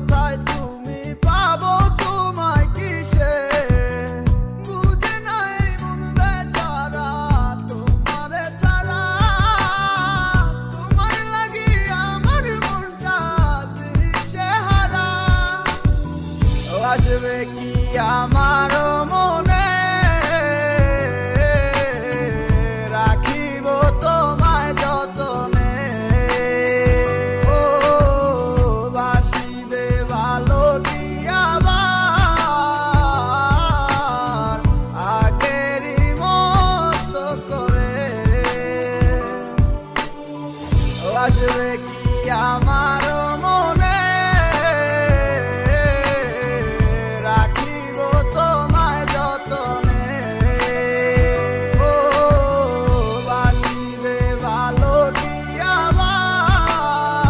কোথায় তুমি পাবো তোমায় কিসে বুঝে নাই মন বেচারা তোমারে ছাড়া তোমার লাগি আমার মনটা দিশেহারা আসবে কি আমার মনে রাখিব তোমায় যতনে ও বাসিবে ভালো কি আবার আগেরই মতো করে আসবে কি আমার মনে রাখিব তোমায় যতনে ও বাসিবে ভালো কি আবার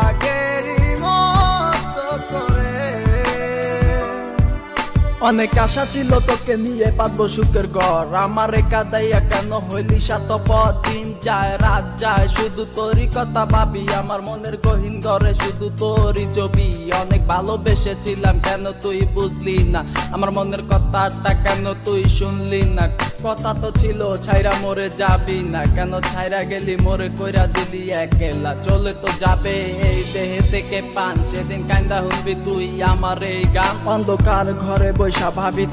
আগেরই মতো করে অনেক আশা ছিল তোকে নিয়ে পাতবো সুখের ঘর আমার কাদাইয়া কেন হইলি সাতপথ দিন যায় রাত যায় শুধু তোরই কথা ভাবি আমার মনের গহীন ঘরে শুধু তোরই ছবি অনেক ভালোবেসেছিলাম কেন তুই বুঝলি না আমার মনের কথাটা কেন তুই শুনলি না কথা তো ছিল ছাইরা মরে যাবি না কেন ছাইরা গেলি মরে কইরা দিলি একলা চলে তো যাবে এই দেহে থেকে পান সেদিন কান্দা শুনবি তুই আমার এই গান অন্ধকার ঘরে বৈশা ভাবি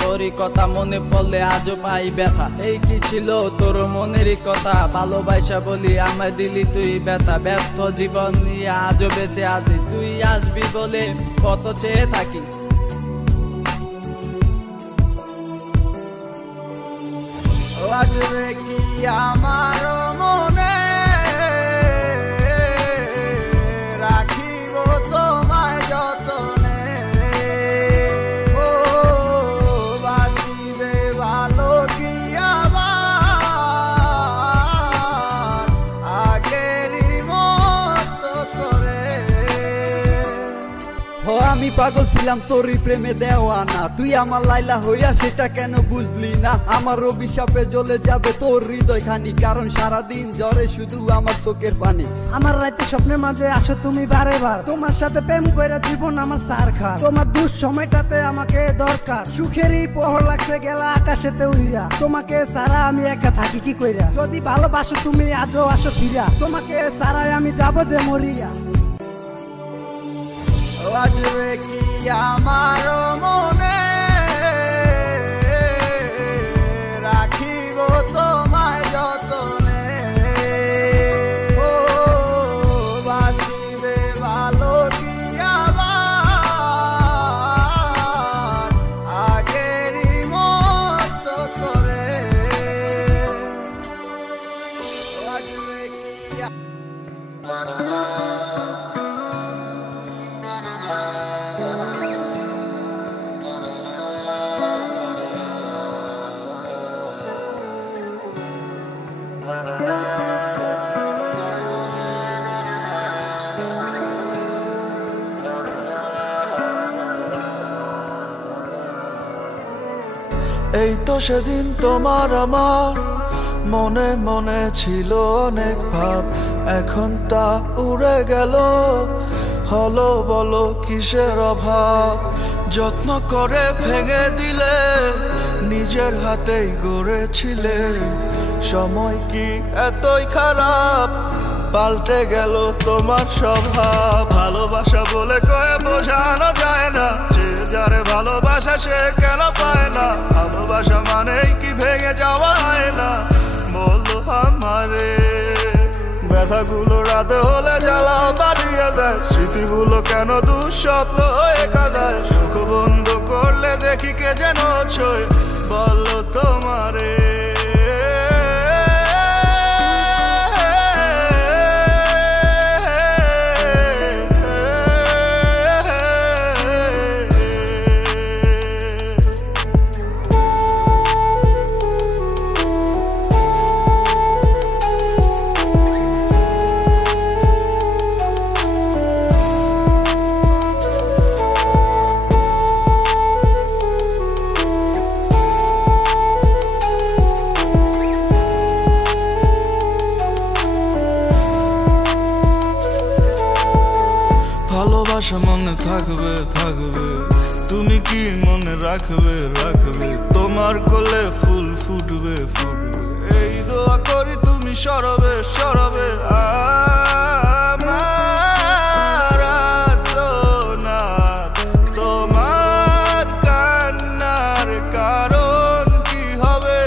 তোরই কথা মনে পড়লে আজও পাই ব্যথা এই কি ছিল তোর মনেরই কথা ভালোবাসা বলি আমায় দিলি তুই ব্যথা ব্যর্থ জীবন নিয়ে আজও বেঁচে আছি তুই আসবি বলে কত চেয়ে থাকি আসবে কি আমার মনে রাখিব তোমায় যতনে ও বাসিবে ভালো কি আবার আগেরই মতো করে ও আমি পাগল ছিলাম তোরই প্রেমে দেওয়ানা তুই আমার লাইলা হইয়া সেটা কেন বুঝলি না আমার অভিশাপে জ্বলে যাবে তোর হৃদয় খানি কারণ সারাদিন জ্বরে শুধু আমার চোখের পানি আমার রাতে স্বপ্নের মাঝে আসো তুমি বারে বার তোমার সাথে প্রেম কইরা জীবন আমার সার খা তোমার দুঃসময়টাতে আমাকে দরকার সুখেরই পহর লাগছে গেলা আকাশেতে উইরা তোমাকে সারা আমি একা থাকি কি কইরা যদি ভালোবাসো তুমি আজও আসো ফিরা তোমাকে সারাই আমি যাবো যে মরিয়া আসবে কি আমার মনে রাখিব তোমায় যতনে ও বাসিবে ভালো কি আবার আগেরই মতো করে আসবে কি এই তো সেদিন তোমার আমার মনে মনে ছিল অনেক ভাব এখন তা উড়ে গেল হলো বলো কিসের অভাব যত্ন করে ভেঙে দিলে নিজের হাতেই গড়েছিলে সময় কি এতই খারাপ পাল্টে গেল তোমার স্বভাব ভালোবাসা বলে কয়ে বোঝানো যায় না যে যারে ভালোবাসা সে কেন পায় না ভালোবাসা মানেই কি ভেঙে যাওয়া হয় না বলো আমারে ব্যথাগুলো রাতে হলে জ্বালা বাড়িয়ে দেয় স্মৃতিগুলো কেন দুঃস্বপ্ন হয়ে কাঁদায় চোখ বন্ধ করলে দেখি কে যেন ছয় বলো তোমারে ভালোবাসা মনে থাকবে থাকবে, তুমি কি মনে রাখবে রাখবে, তোমার কোলে ফুল ফুটবে ফুটবে, এই দোয়া করি তুমি সরবে সরবে। আমার আর্তনাদ, তোমার কান্নার কারণ কি হবে,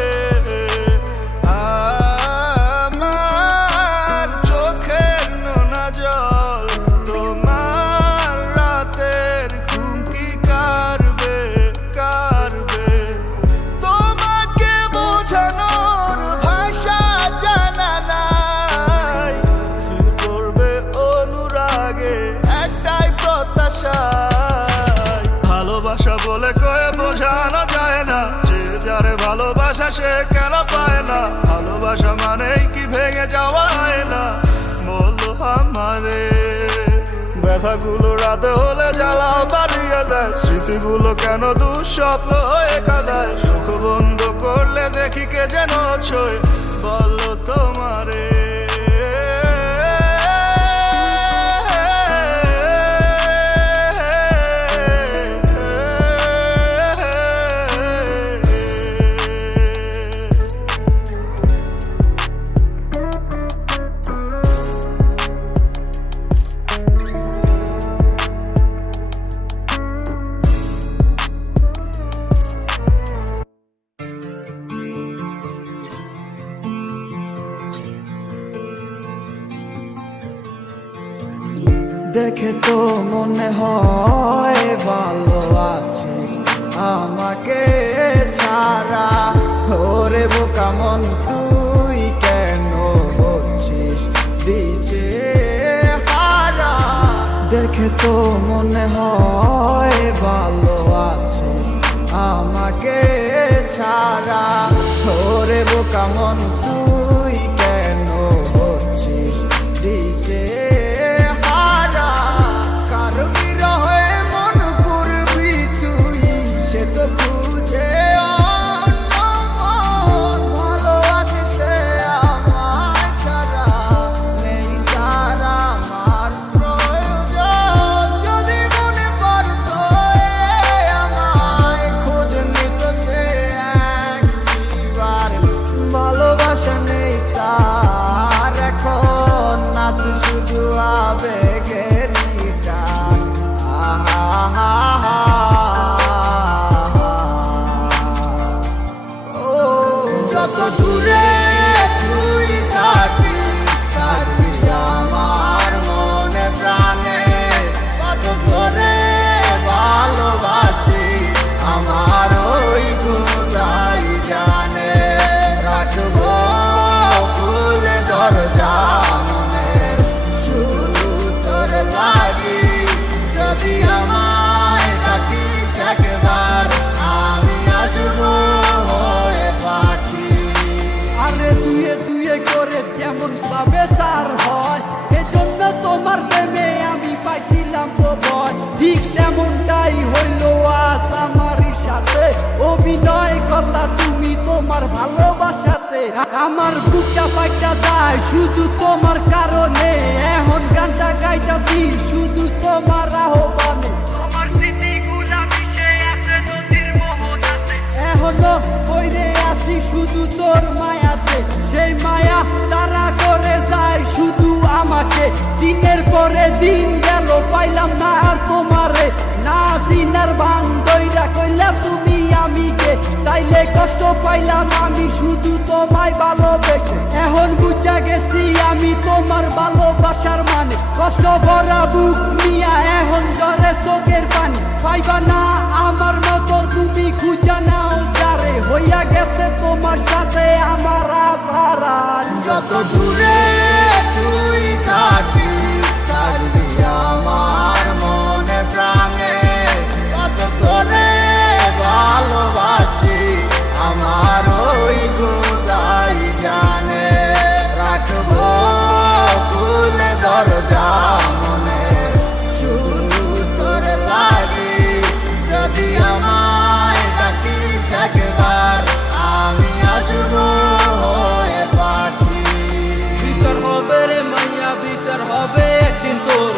আমার চোখের নোনা জল, তোমার রাতের ঘুম কি কারবে কারবে, তোমাকে বোঝানোর ভাষা জানা নাই, ফিল করবে অনুরাগে একটাই প্রত্যাশা। ভালোবাসা বলে কয়ে বোঝানো যায় না, যে যারে ভালোবাসা সে কেন পায় না, ভালোবাসা মানেই কি ভেঙে যাওয়া হয় না, বলো আমারে। ব্যথাগুলো রাতে হলে জ্বালা বাড়িয়ে দেয়, স্মৃতিগুলো কেন দুঃস্বপ্ন হয়ে কাঁদায়, চোখ বন্ধ করলে দেখি কে যেন ছয়, বলো তোমারে। দেখে তো মনে হয় ভালো আছিস আমাকে ছাড়া, ওরে বোকা মন তুই কেন হচ্ছিস দিশে হারা। দেখে তো মনে হয় ভালো আছিস আমাকে ছাড়া, ওরে বোকা মন তুই কেন হচ্ছিস দিশে হারা। কারো বিরহে মন করবি তুই, সে তো খুঁজে অন্য মন, ভালো আছে সে আমায় ছাড়া, নেই তার আমার প্রয়োজন। যদি মনে পড়তো আমায় খোঁজ নিত সে একবার, ভালোবাসা নেই তার এখন, আছে শুধু আবেগের টান। ও যত দূরে তুই থাকিস থাকবি আমার মনে প্রাণে, কত করে ভালোবাসি আমার ওই খোদাই জানে। রাখবো খুলে দরজা মনের শুধু তোর লাগি, যদি আমায় ডাকিস একবার আমি আসবো হয়ে পাখি। আরে দুয়ে দুয়ে করে যেমন পাবে সার হয়, এজন্য তোমার প্রেমে আমি পাইছিলাম প্রবল, ঠিক তেমনটাই হইল আজ আমারই সাথে। অভিনয় করলা তুমি তোমার ভালোবাসাতে, আমার বুকটা পাইটা যায় শুধু তোমার কারণে, এখন গানটা গাইতাছি শুধু তোমার আহ্বানে। তোমার স্মৃতিগুলা মিশে আছে নদীর মোহনাতে, এখনো কইরে আছি শুধু তোর মায়াতে, সেই মায়া তারা করে যায় শুধু আমাকে। দিনের পরে দিন গেল পাইলাম না আর তোমারে, না সিনার ভান দইরা কইলা তুমি আমিকে, তাইলে কষ্ট পাইলাম আমি শুধু তোমায় ভালোবেসে। এখন বুঝা গেছি আমি তোমার ভালোবাসার মানে, কষ্ট ভরা বুক নিয়া এখন জ্বরে চোখের পানি, পাইবা না আমার মতো তুমি খুঁজা নাও যারে, হইয়া গেছে তোমার সাথে আমার আধার। যত দূরে তুই থাকিস থাকবি আমার মনে প্রাণে, কত করে ভালোবাসি আমার ওই খোদাই জানে। রাখবো খুলে দরজা মনের শুধু তোর লাগি, যদি আমায় ডাকিস একবার আমি আসবো হয়ে পাখি। বিচার হবে রে মাইয়া বিচার হবে একদিন তোর,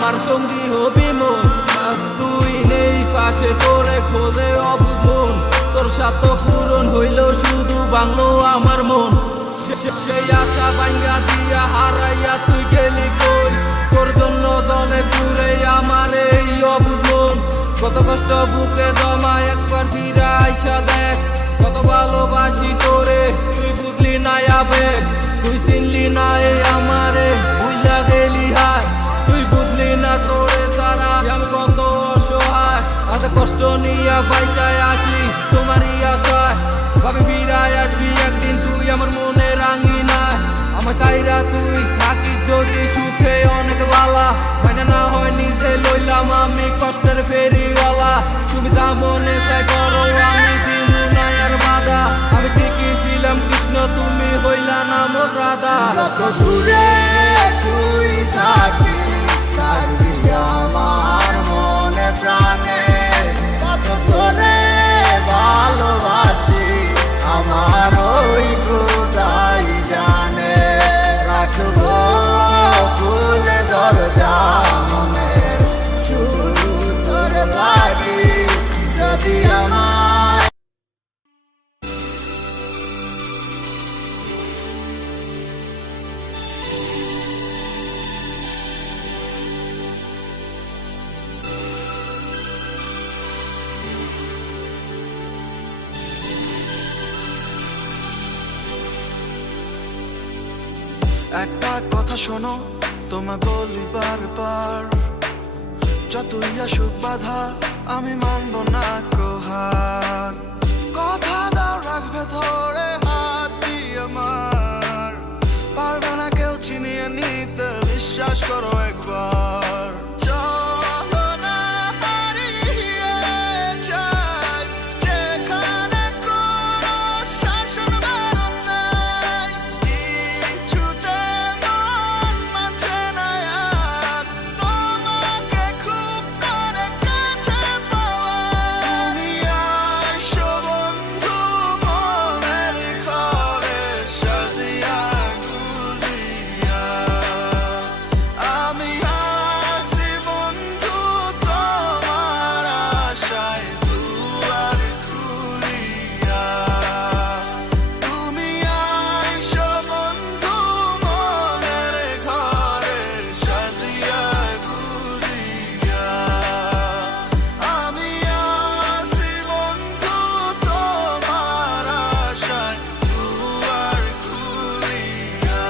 আমার সঙ্গী হবি মন, আজ তুই নেই পাশে তোরে খোঁজে অবুঝ মন, তোর সাথ পূরণ হইল শুধু বাংলো আমার মন। সেই আশা ভাঙ্গা দিয়া হারাইয়া তুই গেলি কই, তোর জন্য জমে পুরে আমার এই অবুঝ মন। কত কষ্ট বুকে জমা একবার ফিরে আইসা দেখ, কত ভালোবাসি তোরে তুই বুঝলি না আবেগ, তুই চিনলি না এই আমারে ভুইলা গেলি হায়, তুই বুঝলি না তোরে সারা আমি কত অসহায়। আজ কষ্ট নিয়া বাইচায় আসি তোমারই আশায়, ভাবে ফিরায় আসবি একদিন তুই আমার মনে রাঙি না। আমার চাইরা তুই থাকি যদি সুখে অনেক বালা, মানে না হয় নিজে লইলাম আমি কষ্টের ফেরিওয়ালা। তুমি যা মনে চাই করো আমি দিমু না আর বাধা, আমি ঠিকই ছিলাম কৃষ্ণ তুমি হইলা না মোর রাধা। যত দূরে তুই থাকিস থাকবি আমার মনে প্রাণে, কত তোরে ভালোবাসি আমার ওই খোদাই জানে। রাখবো খুলে দরজা মনের শুধু তোর লাগি, যদি আমার একটা কথা শোনো তোমায় বলি বারবার, যতই আসুক বাধা আমি মানব না কোহার। কথা দাও রাখবে ধরে হাত দিয়ে আমার, পারবে না কেউ চিনিয়ে নিতে বিশ্বাস করো একবার। চলো না হারিয়ে যাই যেখানে কোনো শাসন বারণ নাই, কিছুতে মন মানছে না আর তোমাকে খুব করে কাছে পাওয়া। তুমি আইসো বন্ধু মনের ঘরে সাজিয়া গুজিয়া, আমি আসি বন্ধু তোমার আশায় দুয়ার খুলিয়া। তুমি আইসো বন্ধু মনের ঘরে সাজিয়া গুজিয়া, আমি আসি বন্ধু তোমার আশায় দুয়ার খুলিয়া।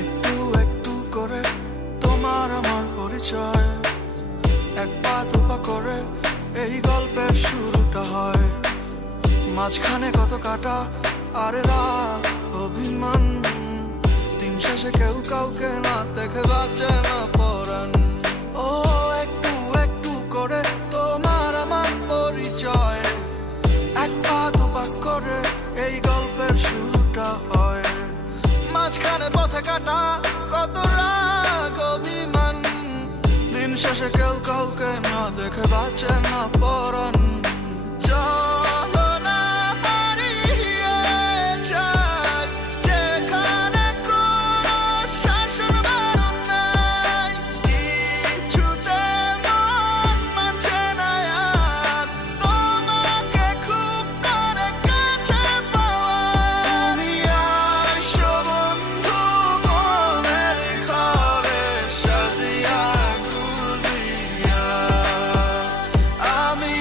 একটু একটু করে তোমার আমার পরিচয়, এক পা দুপা করে এই গল্পের শুরুটা হয়। মাঝখানে কত কাটা আরে রাগ অভিমান, দিন শেষে কেউ কাউকে না দেখে বাঁচে না পরাণ। ও একটু একটু করে তোমার আমার পরিচয়, এক পা দুপা করে এই গল্পের শুরুটা হয়। মাঝখানে পথে কাটা কত রাগ অভিমান, দিন শেষে কেউ কাউকে না দেখে বাঁচে না পরাণ। চলো না হারিয়ে যাই যেখানে কোনো শাসন বারণ নাই, কিছুতে মন মানছে না আর তোমাকে খুব করে কাছে পাওয়া। তুমি আইসো বন্ধু মনের ঘরে সাজিয়া গুজিয়া, আমি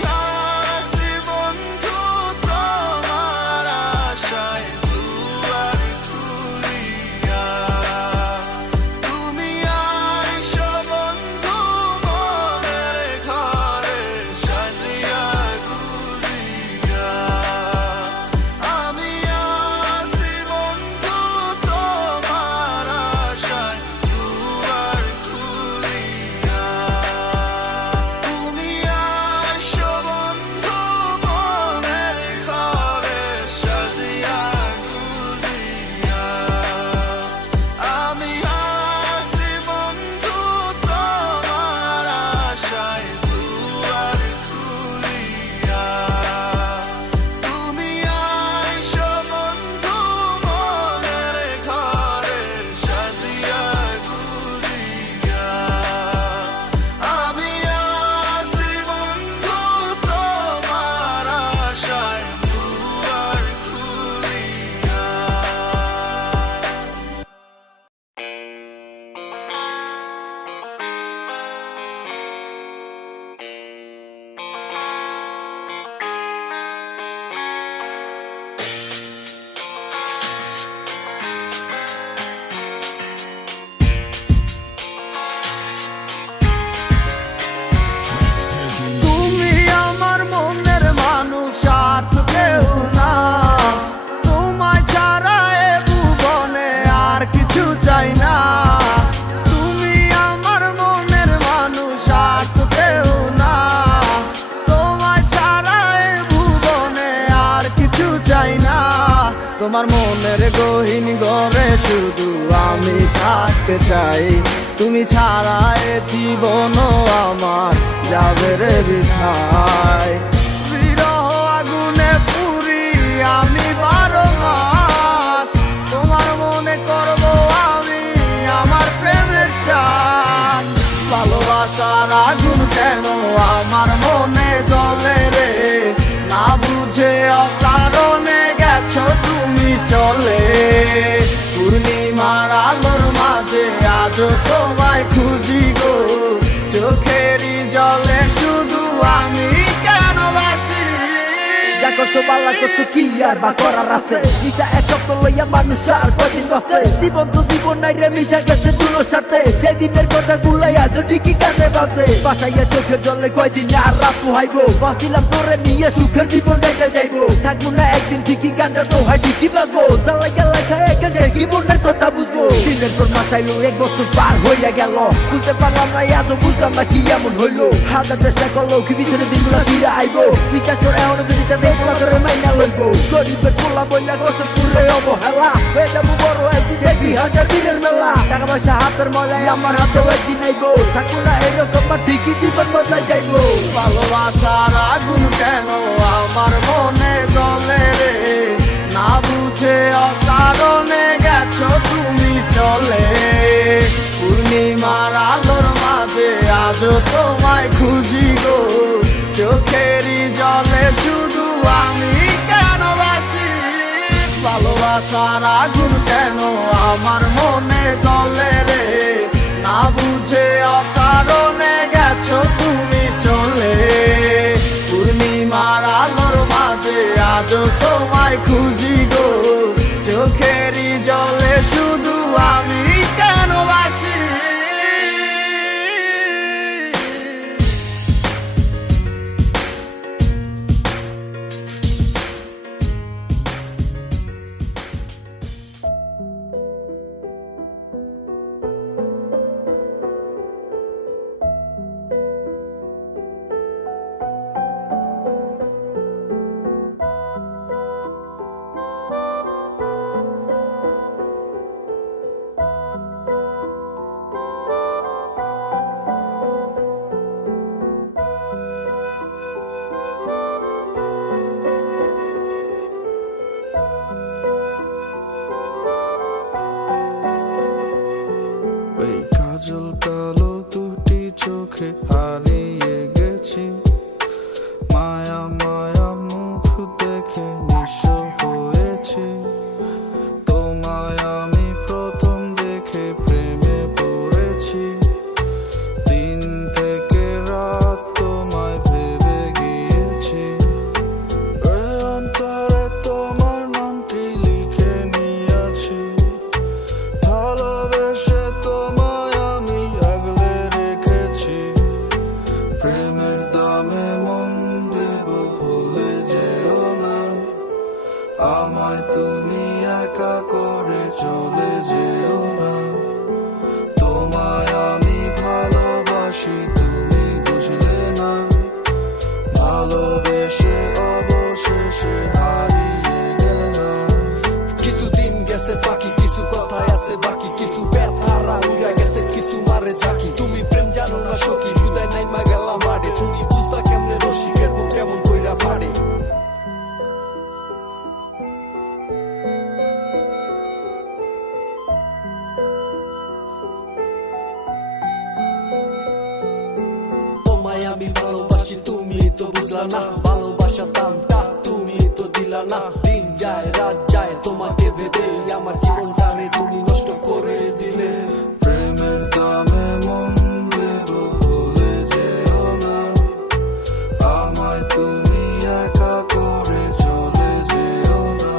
তোমার মনের গহীন ঘরে শুধু আমি থাকতে চাই, তুমি ছাড়া এ জীবন আমার যাবে রে বৃথায়। বিরহ আগুনে পুরি আমি 12 মাস, তোমার মনে করব আমি আমার প্রেমের চান। ভালোবাসার আগুন কেন আমার মনে জ্বলে রে, না বুঝে অকারণে গেছো তুমি চলে। পূর্ণিমার আলোর মাঝে আজও তোমায় খুঁজি গো, চোখেরই জলে শুধু আমি কেন বাসি। যা করছো পাল্লা করছো কি আর বা করার আছে, মিশা এক শব্দ লইয়া মানুষ আর কদিন বাঁচে। জীবন তো জীবন নাই রে, মিশা গেছে দুলোর সাথে, সেই দিনের কথা গুলাই আজও ঠিকই কানে বাজে। বাসাইয়া চোখের জলে কয়দিন আর রাত পোহাইবো, বাঁচিলাম তোরে নিয়ে সুখের জীবন রেখে যাইবো। থাকবো না একদিন ঠিকই গানটা তো হয় ঠিকই বাজবো, জ্বালাই গেলাই খায় একে সে কি মনের কথা বুঝবো। দিনের পর মাসাইলো 1 বছর পার হইয়া গেল, বুঝতে পারলাম না আজও বুঝলাম না কি এমন হইলো। হাজার চেষ্টা করলো কি পিছনে দিনগুলো ফিরে আইবো, বিশ্বাস করে এখনো যদি চাষে এগুলা করে মাইনা লইবো। গরিবের পোলা বইলা কষ্ট করলে অবহেলা, হয়ে যাবো বড় একদিন দেখবি 1000 দিনের মেলা। টাকা পয়সা হাতের ময়লায় আমার হাতেও একদিন আইবো, থাকবো না এরকম বা ঠিকই জীবন বদলাই যাইবো। ভালোবাসার আগুন কেন আমার মনে জ্বলে রে, না বুঝে অকারণে গেছো তুমি চলে। পূর্ণিমার আলোর মাঝে আজও তোমায় খুঁজি গো, চোখেরই জলে শুধু আমি কেন বাসি। ভালোবাসার আগুন কেন আমার মনে জ্বলে রে, না বুঝে অকারণে গেছো তুমি চলে। পূর্ণিমার আলোর মাঝে আজও তোমায় খুঁজি গো, চোখেরই জলে শুধু আমি কেন বাসি। কাজল কালো দুটি চোখে হারিয়ে গেছি, মায়া মায়া মুখ দেখে নিঃস্ব হয়েছি। তোমায় আমি প্রথম দেখে প্রেমে পড়েছি, দিন থেকে রাত তোমায় ভেবে গিয়েছি। অন্তরে তোমার নামটি লিখে নিয়েছি, ভালোবেসে তোমায় আমি আগলে রেখেছি। প্রেমের দামে মন দেব ভুলে যেও না, আমায় তুমি একা করে চলে যেও না। তোমায় আমি ভালোবাসি তুমি বুঝলে না, ভালোবেসে অবশেষে হারিয়ে গেলাম। কিছুদিন গেছে বাকি, কিছু কথায় আছে বাকি, কিছু ব্যথারা উড়া গেছে, কিছু মারে ঝাঁকি। তুমি প্রেম জানো না সখী, হুদায় নাইমা গেলাম মারে, তুমি বুঝবা কেমনে রসিকের বুক কেমন কইরা ফাড়ে। তোমায় আমি ভালোবাসি তুমি তো বুঝলা না, ভালোবাসার দামটা তুমি তো দিলা না। দিন যায় রাত যায় তোমাকে ভেবে আমার জীবনটারে তুমি নষ্ট করে দিলে। প্রেমের দামে মন দেব ভুলে যেও না, আমায় তুমি একা করে চলে যেও না।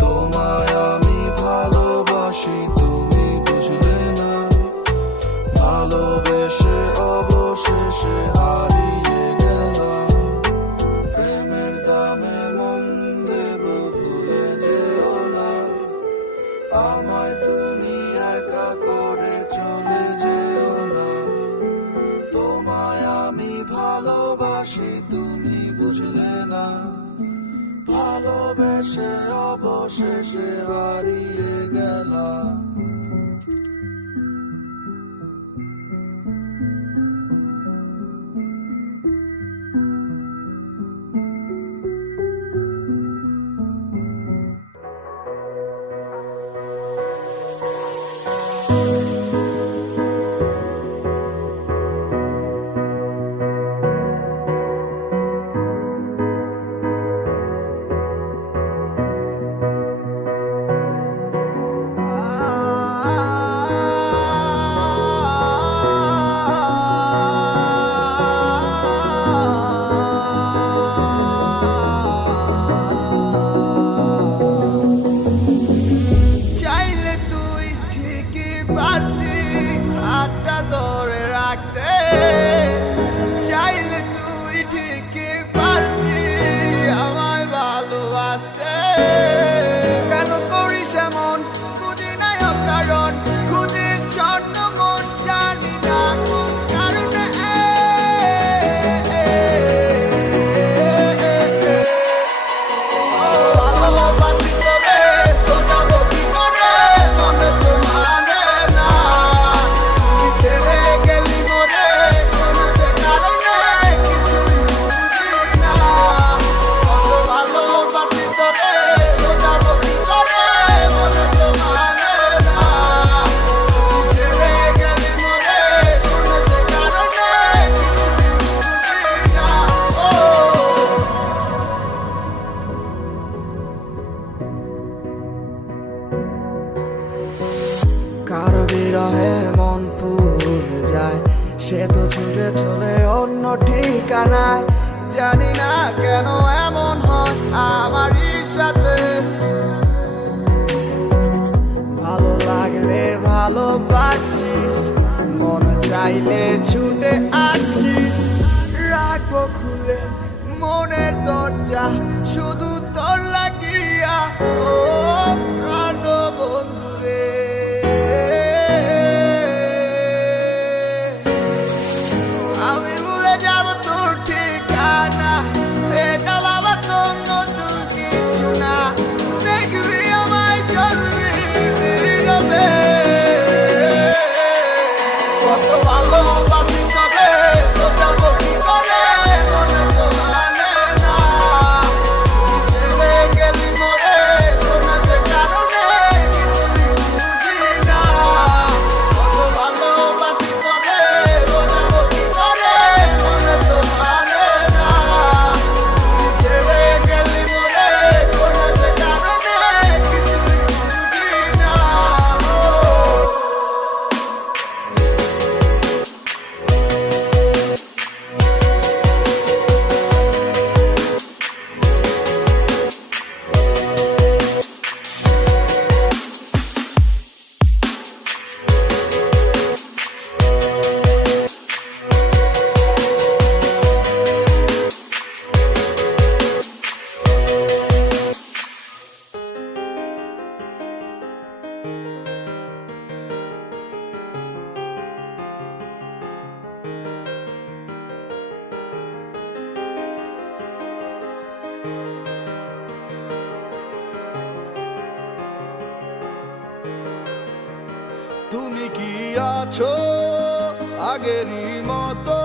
তোমায় আমি ভালোবাসি তুমি বুঝলে না, ভালোবেসে অবশেষে হারিয়ে গেলাম। প্রেমের দামে মন দেব ভুলে যেও না, এসে অবশেষে হারিয়ে গেলা। চাইলে তুই ঠিকই পারতি হাতটা ধরে রাখতে, চাইলে তুই ঠিকই পারতি আমায় ভালোবাসতে। কেন করিস এমন বুঝি নাই কারণ, খুঁজিস স্বর্ণ মন জানি না কোন কারণে। ভালোবাসি তবে তো যাবো কি করে, মনে তো মানে না। তুই ছেড়ে গেলি মোরে কোনো সে কারণে, কিছুই বুঝি না। কত ভালোবাসি তবে তো যাবো কি করে, মনে তো মানে না। তুই ছেড়ে গেলি মোরে কোনো সে কারণে, কিছুই বুঝি না। কারো বিরহে মন পুড়ে যায়, সে তো ছুটে চলে অন্য ঠিকানায়। জানি না কেন এমন হয় আমারই সাথে। ভালো লাগলে ভালোবাসিস, মন চাইলে ছুটে আসিস। রাখবো খুলে মনের দরজা শুধু তোর লাগিয়া, ও প্রাণ বন্ধুরে। আমি ভুলে যাব তোর ঠিকানা, এটা বাবা তোর নতুন কিছু না। দেখবি আমায় চলবি নীরবে। কত ভালোবাসি তবে তো যাবো কি করে, মনে তো মানে না। ছেড়ে গেলি মোরে কোনো সে কারণে, কিছুই বুঝি না। কত ভালোবাসি তবে তো যাবো কি করে, মনে তো মানে না। ছেড়ে গেলি মোরে কোনো সে কারণে, কিছুই বুঝি না। তুমি কি আছো আগেরই মতো,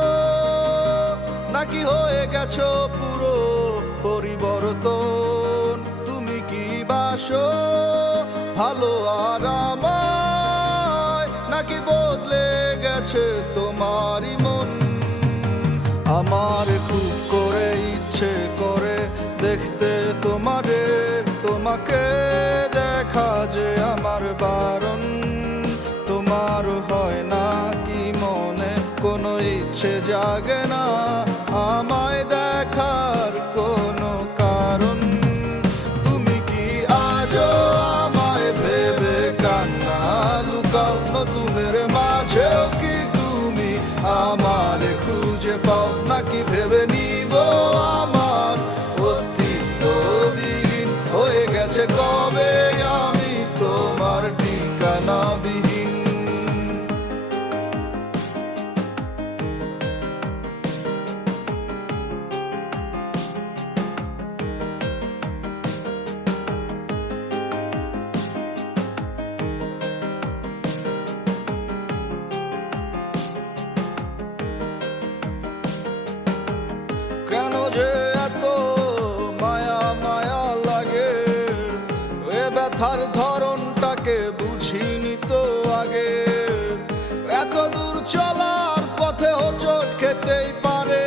নাকি হয়ে গেছো পুরো পরিবর্তন? তুমি কি বাসো ভালো আর আমায়, নাকি বদলে গেছে তোমারই মন? আমার খুব করে ইচ্ছে করে দেখতে তোমারে, তোমাকে দেখা যে আমার বারণ। তোমার হয় না কি মনে কোনো ইচ্ছে জাগে না আমায় দেখার কোনো কারণ? তুমি কি আজও আমায় ভেবে কান্না লুকাও? নতুনের মাঝেও কি তুমি আমারে খুঁজে পাও, নাকি ভেবে নিব আমার অস্তিত্ব বিলীন হয়ে গেছে কবে আমি তোমার ঠিকানা বিহীন? ব্যথার ধরনটাকে বুঝিনি তো আগে। এত দূর চলার পথে হোঁচট খেতেই পারে,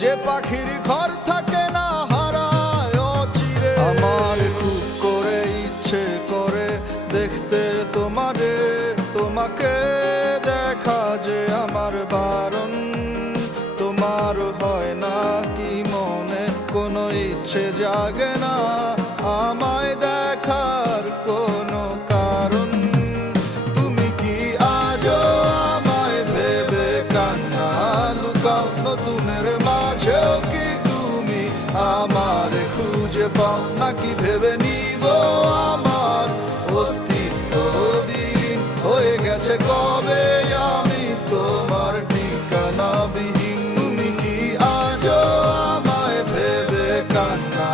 যে পাখির ঘর থাকে না হারায় অচিরে। আমার খুব করে ইচ্ছে করে দেখতে তোমারে, তোমাকে দেখা যে আমার বারণ। তোমার হয় না কি মনে কোনো ইচ্ছে জাগে না আমায় দেখার কোনো কারণ? তুমি কি আজও আমায় ভেবে কান্না লুকাও? নতুনের মাঝেও কি তুমি আমার খুঁজে পাও? নাকি ভেবে নিব আমার অস্তিত্ব বিলীন হয়ে গেছে কবে আমি তোমার ঠিকানা বিহীন? তুমি কি আজও আমায় ভেবে কান্না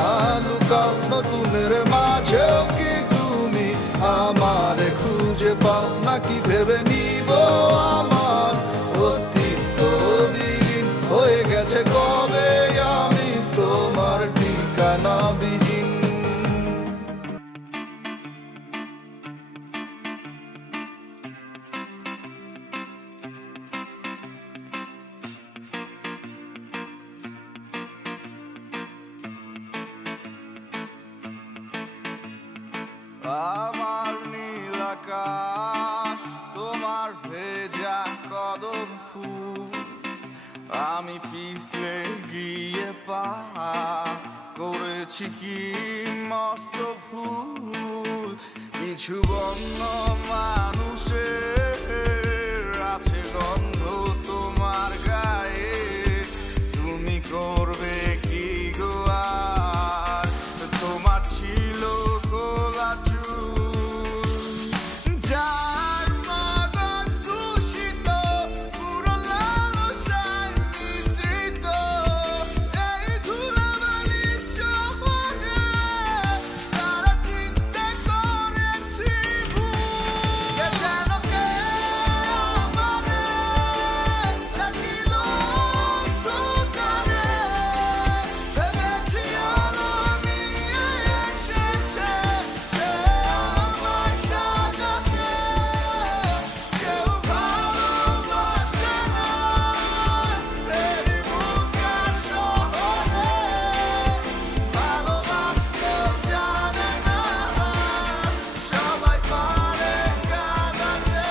লুকাও? নতুনের মাঝেও কি তুমি আমার খুঁজে পাও? নাকি ভেবে নিব আমার অস্তিত্ব বিলীন হয়ে গেছে কবে আমি তোমার ঠিকানা বিহীন? আমার নীল আকাশ, তোমার ভেজা কদম ফুল, আমি পিছলে গিয়ে পা করেছি কি মস্ত ভুল। কিছু বন্য মানুষের আছে গন্ধ তোমার গায়ে, তুমি করবে কি গো আর? তোমার ছিল গোলা চুল, যার মগজ দূষিত, পুরো লালসায় মিশ্রিত, এই ধুলাবালির শহরে তারা চিন্তা করেছি ভুল। কে যেন কে আমারে ডাকিল অন্ধকারে, ভেবেছি আলো নিয়ে এসেছে সে আমায় সাজাতে। কেউ ভালোবাসে না এই বুকের শহরে, ভালোবাসতেও জানে না সবাই পারে কাঁদাতে।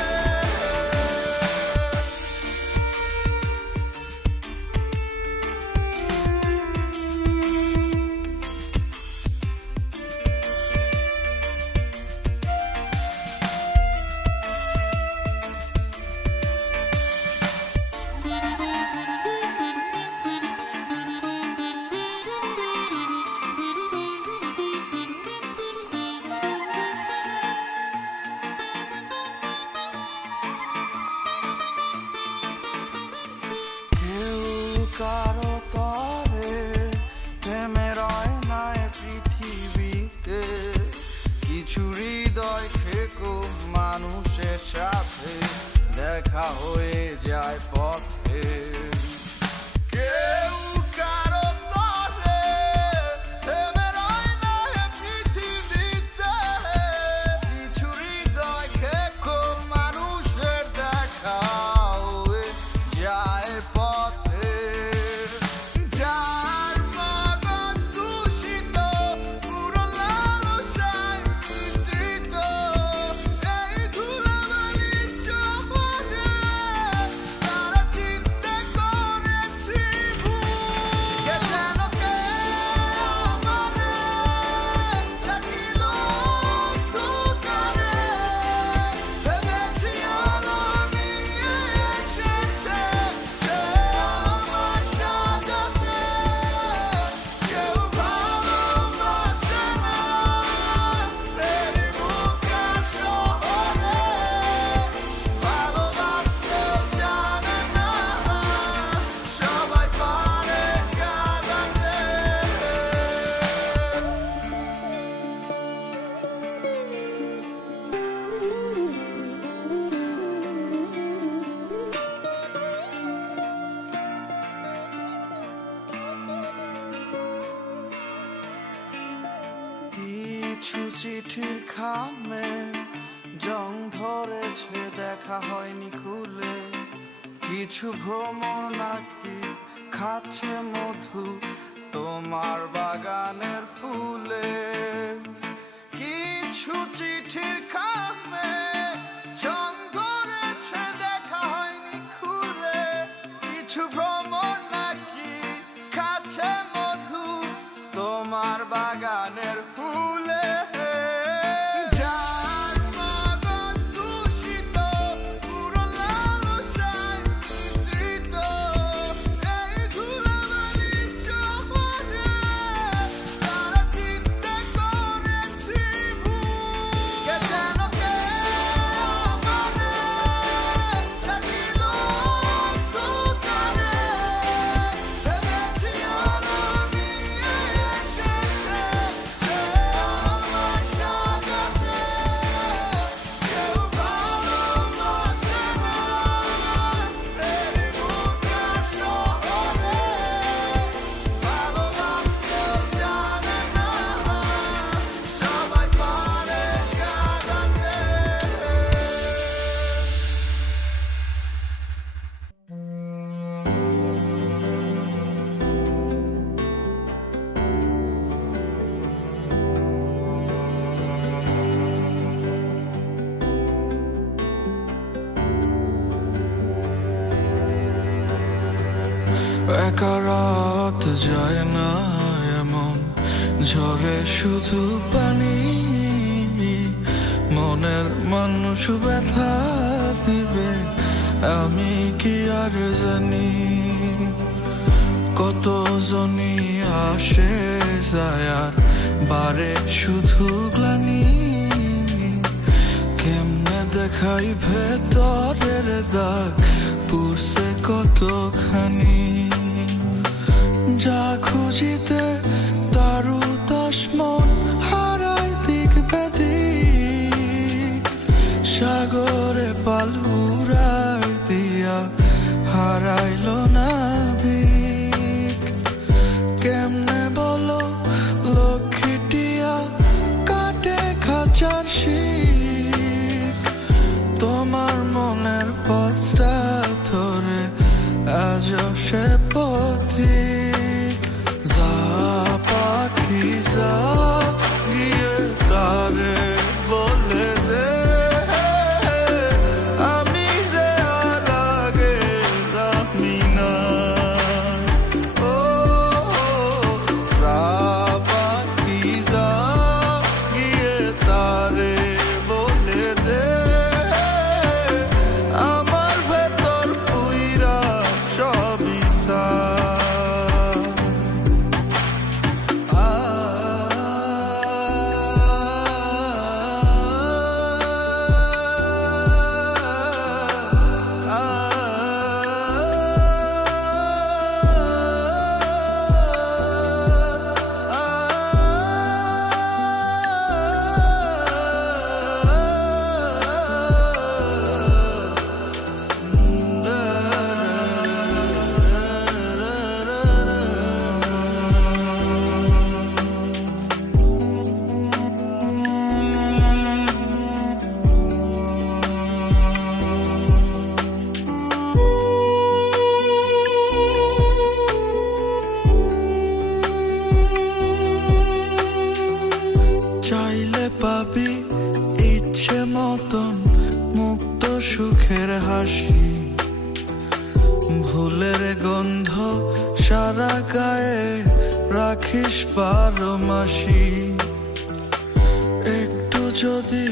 কেউ কারো তরে থেমে রয় না এ পৃথিবীতে, কিছু হৃদয় খেকো মানুষের সাথে দেখা হয়ে যায় পথে। কেউ কারো তরে থেমে রয় না এ পৃথিবীতে, কিছু হৃদয় খেকো মানুষের দেখা হয়ে যায় পথে। যার মগজ দূষিত, পুরো লালসায় মিশ্রিত, এই ধুলাবালির শহরে তারা চিন্তা কিছু চিঠির খামে জং ধরেছে, দেখা হয়নি খুলে। কিছু ভ্রমর নাকি খাচ্ছে মধু তোমার বাগানের ফুলে। কিছু চিঠির খামে জং ধরেছে, দেখা হয়নি খুলে। কিছু ভ্রমর নাকি খাচ্ছে মধু তোমার বাগানের ফুলে। একা রাত যায় না এমন, ঝরে শুধু পানি। মনের মানুষ ব্যথা দিবে আমি কি আর জানি। কত জনই আসে যায় আর বারে শুধু গ্লানি। কেমনে দেখাই ভেতরের দাগ পুরছে কতখানি। যা খুঁজিতে তারু তাস মন হারাই দিক বেদিক। সাগরে পাল উড়াই দিয়া হারাইল না দিক। কেমনে বলো লক্ষ্মীটিয়া কাটে খাঁচার শিক। তোমার মনের পথটা ধরে আজও সে পথিক। যা পাখি যা গিয়ে তারে বলে দে আমি যে আর আগে রাখি না। ও যা পাখি যা গিয়ে তারে বলে দে আমার ভেতর পুইরা সব ইচ্ছা। চাইলে পাবি ইচ্ছে মতন মুক্ত সুখের হাসি। ভুলের গন্ধ সারা গায়ে রাখিস 12 মাসি। একটু যদি